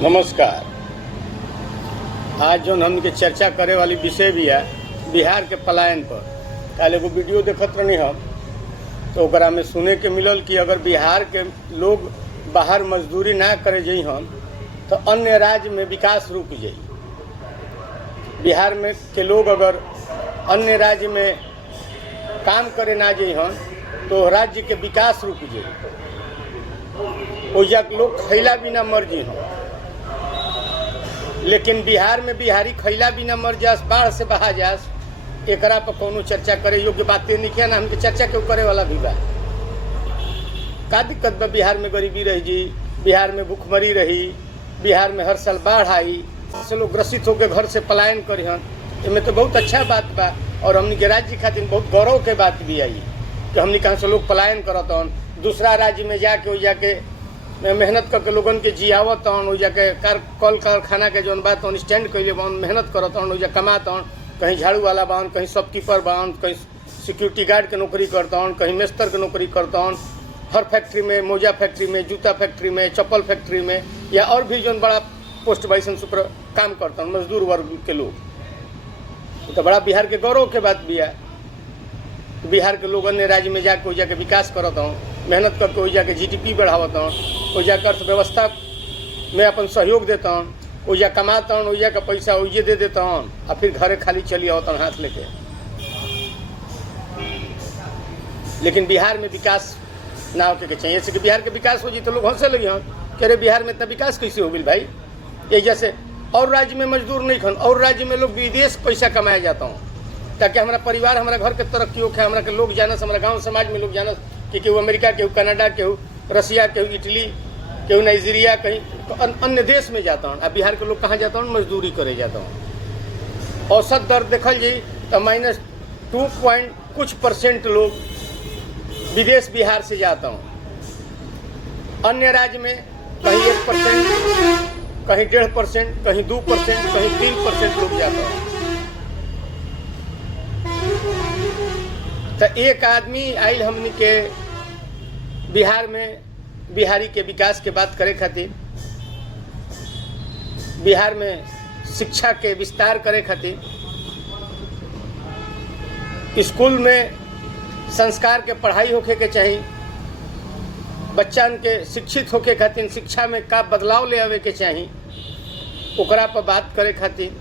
नमस्कार। आज जो हमके चर्चा करे वाली विषय भी है बिहार के पलायन पर। कल एगो वीडियो देखत रहनी हम, तो ओकरा में सुने के मिलल कि अगर बिहार के लोग बाहर मजदूरी ना करे जाइ हम तो अन्य राज्य में विकास रुक जाई। बिहार में के लोग अगर अन्य राज्य में काम करे ना जाइ हम तो राज्य के विकास रुक जाई। ओइजा के लोग खैला बिना मर जाइ हम, लेकिन बिहार में बिहारी खैला बिना मर जास, बाढ़ से बहा जास, एकरा पर कोनो चर्चा करे योग्य बातें नहीं है ना। हमके चर्चा क्यों करे वाला भी बा। का दिक्कत बा? बिहार में गरीबी रही जी, बिहार में भूखमरी रही, बिहार में हर साल बाढ़ आई, से लोग ग्रसित होकर घर से पलायन करिहन। इनमें तो बहुत अच्छा बात बा और हमनी के राज्य खातिर बहुत गौरव के बात भी आई कि हमनी कहाँ से लोग पलायन करत हन, दूसरा राज्य में जाके हो जाके मेहनत करके लोगन के जियावत हन, हो जाके कल कारखाना के जौन बात स्टैंड कैले बन मेहनत करत हन, हो जा कमात हन। कहीं झाड़ू वाला बान, कहीं शॉपकीपर बान, कहीं सिक्योरिटी गार्ड के नौकरी करता हन, कहीं मेस्तर के नौकरी करता हन। हर फैक्ट्री में, मोजा फैक्ट्री में, जूता फैक्ट्री में, चप्पल फैक्ट्री में या और भी जौन बड़ा पोस्ट बाइसन सुपर काम करता हन मजदूर वर्ग के लोग। तो बड़ा बिहार के गौरव के बात भी है। बिहार के लोग अन्य राज्य में जाके हो जाके विकास करता हूँ, मेहनत करके हो जाके GDP बढ़ावता हूँ, हो जाकर अर्थव्यवस्था में अपन सहयोग देता हूँ, हो जा कमाता हूँ, हो जा का पैसा ओइजे दे देता हूँ और फिर घरे खाली चली आवता हूँ हाथ लेके। लेकिन बिहार में विकास ना होके के चाहिए। ऐसे कि बिहार के विकास हो जी तो लोग हंसे लगे हम कि अरे बिहार में इतना विकास कैसे हो गई भाई। ये जैसे और राज्य में मजदूर नहीं खन, और राज्य में लोग विदेश पैसा कमाया जाता हूँ ताकि हमारा परिवार, हमारा घर के तरक्की हो, हमारा के लोग जानस, हमारा गाँव समाज में लोग जानस कि केहू अमेरिका, केहू कनाडा, केहू रसिया, केहू इटली, केहू नाइजीरिया, कहीं तो अन्य देश में जाता हूँ। अब बिहार के लोग कहाँ जाता हूँ? मजदूरी करे जाता हूँ। औसत दर देखल जाए तो -2 कुछ % लोग विदेश बिहार से जाता हूँ। अन्य राज्य में कहीं 1%, कहीं 1.5%, कहीं 2%, कहीं 3% लोग जाता हूँ। तो एक आदमी आइल हमनी के बिहार में बिहारी के विकास के बात करे खातिर, बिहार में शिक्षा के विस्तार करे खातिर, स्कूल में संस्कार के पढ़ाई होके के चाहिए, बच्चन के शिक्षित होके खातिर शिक्षा में का बदलाव ले आवे के चाहिए, ओकरा पर बात करे खातिर,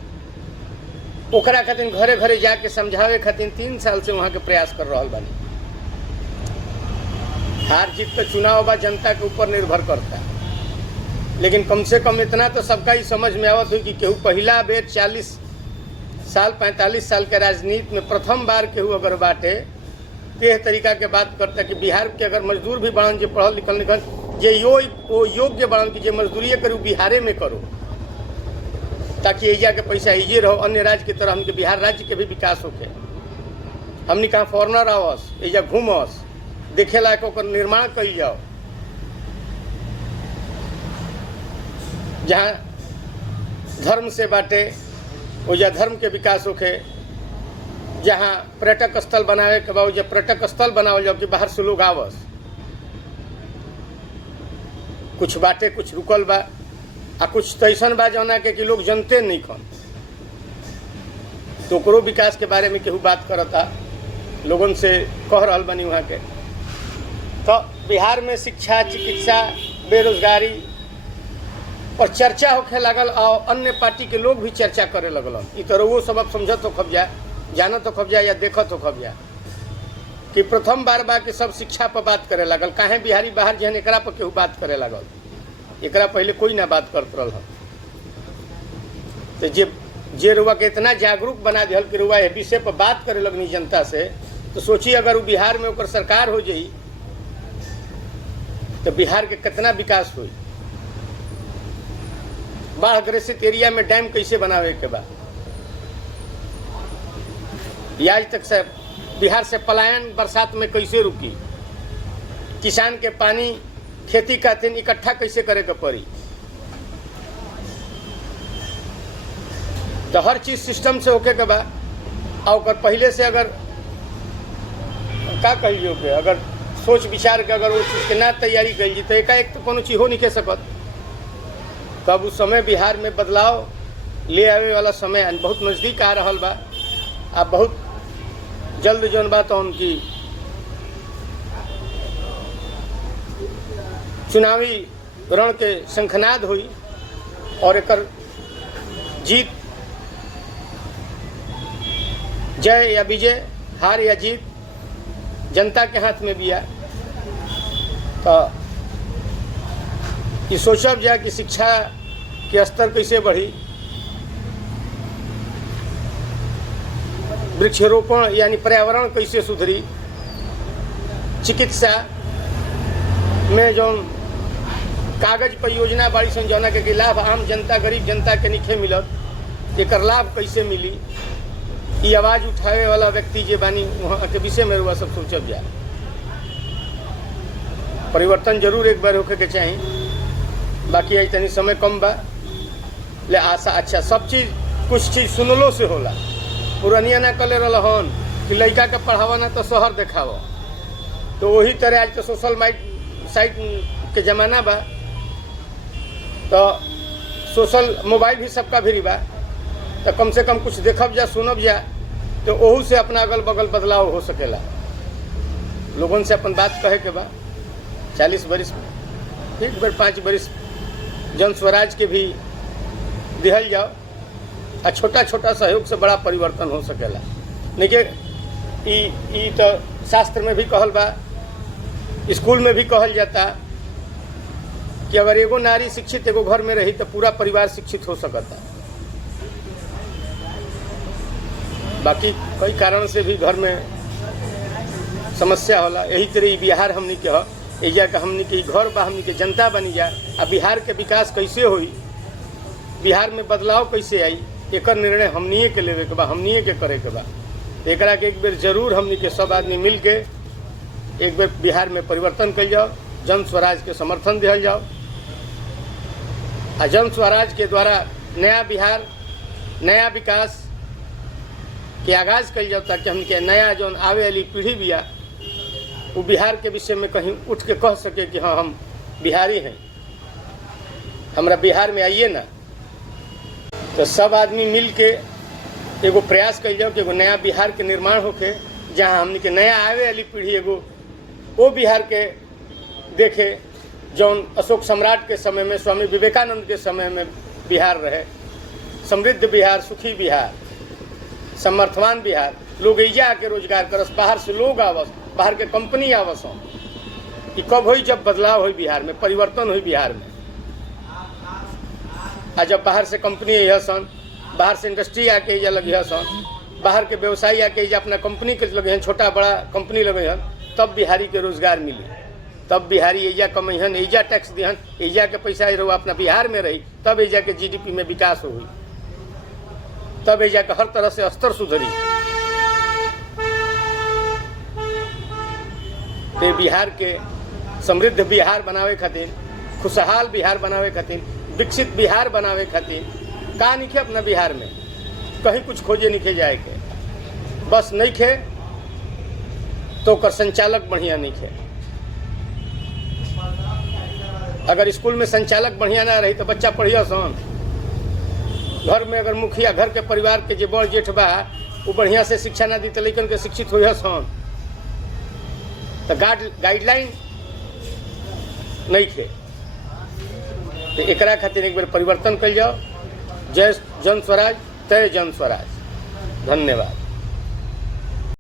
ओकरा खातिर घरे घरे जाके समझावे खातिर 3 साल से वहाँ के प्रयास कर रहा बानी। हार जीत तो चुनाव बा, जनता के ऊपर निर्भर करता है, लेकिन कम से कम इतना तो सबका ही समझ में आवत हुई कि केहू पहला बेर 40 साल 45 साल के राजनीति में प्रथम बार केहू अगर बाटे यह तरीका के बात करता कि बिहार के अगर मजदूर भी बढ़न, जो पढ़ल लिखल निकल जे योग्य बढ़न कि जे मजदूरी करू बिहारे में करो ताकि एजा के पैसा एजे रहो। अन्य राज्य की तरह हमके बिहार राज्य के भी विकास होके, हमने कहा फॉरनर आवस, एजा घूमस, देखे लायक ओकर निर्माण कल जाओ। जहाँ धर्म से बाटे ओजा धर्म के विकास होके, जहाँ पर्यटक स्थल बनावे के बाद जब पर्यटक स्थल बनावल जाओ कि बाहर से लोग आवस। कुछ बाटे कुछ रुकल बा आ कुछ तैसन बा जौना के कि लोग जनते नहीं खन, तो ओकरो विकास के बारे में केहू बात करता, लोगन से कह रहल बनी वहाँ के। तो बिहार में शिक्षा, चिकित्सा, बेरोजगारी और चर्चा होखे लागल और अन्य पार्टी के लोग भी चर्चा करे लगल। ई तरह वो सबब समझत हो खब जा, जानत हो खब जा या देखत हो खब जा कि प्रथम बार बा कि सब शिक्षा पर बात करे लागल। काहे बिहारी बाहर जहन एकरा पर केहू बात करे लागल, एकरा पहले कोई ना बात करत रहल। तो जे रुआ के इतना जागरूक बना दिहल कि रुआ ए विषय पर बात करे लगनी जनता से, तो सोचिए अगर वो बिहार में ओकर सरकार हो जाई तो बिहार के कितना विकास हुई। बाढ़ ग्रसित एरिया में डैम कैसे बनावे के बाद, आज तक से बिहार से पलायन बरसात में कैसे रुकी, किसान के पानी खेती खातिर इकट्ठा कैसे करे के पड़ी। तो हर चीज सिस्टम से होके के बाद और पहले से अगर का कहियो के अगर सोच विचार के अगर वो चीज़ के ना तैयारी कल जी तो एकाएक तो कोनो चीज हो नहीं के सकत। तब उस समय बिहार में बदलाव ले आवे वाला समय बहुत नज़दीक आ रहा बा। अब बहुत जल्द जौन बा तो उनकी चुनावी रण के शंखनाद हुई और एक जीत, जय या विजय, हार या जीत जनता के हाथ में भी है। तो ये सोचब जाए कि शिक्षा के स्तर कैसे बढ़ी, वृक्षारोपण यानी पर्यावरण कैसे सुधरी, चिकित्सा में जो कागज पर योजना बाड़ी सन जौना के लाभ आम जनता गरीब जनता के निखे मिलत, एक लाभ कैसे मिली, ये आवाज़ उठावे वाला व्यक्ति जे बानी वहाँ के विषय में रुआ सब सोचब जाए। परिवर्तन जरूर एक बार होके के चाहिए, बाकी आई तनी समय कम बा ले आशा। अच्छा, सब चीज़ कुछ चीज़ सुनलो से होला, पुरानिया ना कले रहन कि लड़का के पढ़ावा ना तो शहर देखाव। तो वही तरह आज तो सोशल साइट के ज़माना बा, तो सोशल मोबाइल भी सबका भी बा, तो कम से कम कुछ देखब जा सुनब जा तो ओहू से अपना अगल बगल बदलाव हो सकेला। लोगों से अपन बात कहे के बा। 40 बरिस में एक बार 5 बरिस जन स्वराज के भी दिहल जाओ, आ छोटा छोटा सहयोग से बड़ा परिवर्तन हो सकेला। नहीं कि तो शास्त्र में भी कहल बा, स्कूल में भी कहल जाता कि अगर एगो नारी शिक्षित एगो घर में रही तो पूरा परिवार शिक्षित हो सकता। बाकी कई कारण से भी घर में समस्या होला। यही तरह बिहार हमनी के ह, एजा के हमनी के घर बा, हमनी के जनता बनी जा। आ बिहार के विकास कैसे होई, बिहार में बदलाव कैसे आई, एक निर्णय हमनिए के लेवे के बा, हमनिए के करे के बा। एकरा के एक बेर जरूर हमनी के सब आदमी मिल के एक बेर बिहार में परिवर्तन कल जाओ, जन स्वराज के समर्थन दिया जाओ। आ जन स्वराज के द्वारा नया बिहार, नया विकास के आगाज़ कल जाओ, ताकि हमके नया जौन आवे वाली पीढ़ी बिया वो बिहार के विषय में कहीं उठ के कह सके कि हाँ हम बिहारी हैं, हमरा बिहार में आइए ना। तो सब आदमी मिल के एगो प्रयास कल जाओ कि एगो नया बिहार के निर्माण होके, जहाँ हमने के नया आवे वाली पीढ़ी एगो वो बिहार के देखे जौन अशोक सम्राट के समय में, स्वामी विवेकानंद के समय में बिहार रहे। समृद्ध बिहार, सुखी बिहार, समर्थवान बिहार। लोग एजा आके रोजगार करस, बाहर से लोग आवस, बाहर के कंपनी आवस। कि कब हुई, जब बदलाव हुई बिहार में, परिवर्तन हुई बिहार में। आ जब बाहर से कंपनी अइह सन, बाहर से इंडस्ट्री आके एजा लगी सन, बाहर के व्यवसायी आके एजा अपना कंपनी के लगे हैं, छोटा बड़ा कंपनी लगे हैं, तब बिहारी के रोजगार मिली, तब बिहारी एजा कमैहन, एजा टैक्स दिहन, एजा के पैसा रहो अपना बिहार में रही, तब एजा के GDP में विकास हुई, तब एजा के हर तरह से स्तर सुधरी। ते बिहार के समृद्ध बिहार बनावे खातिर, खुशहाल बिहार बनावे खातिर, विकसित बिहार बनावे खातिर का निखे अपना बिहार में कहीं कुछ खोजे निखे जाए के, बस नहीं खे तो कर संचालक बढ़िया नहीं खे। अगर स्कूल में संचालक बढ़िया ना रही तो बच्चा पढ़िया सन। घर में अगर मुखिया, घर के परिवार के जो बड़ जेठ बा वो बढ़िया से शिक्षा ना दी तो लइकन के शिक्षित हो सन। तो गाइडलाइन नहीं थे, तो एकरा खातिर एक बार परिवर्तन कल जाओ। जय जन स्वराज, तय जन स्वराज। धन्यवाद।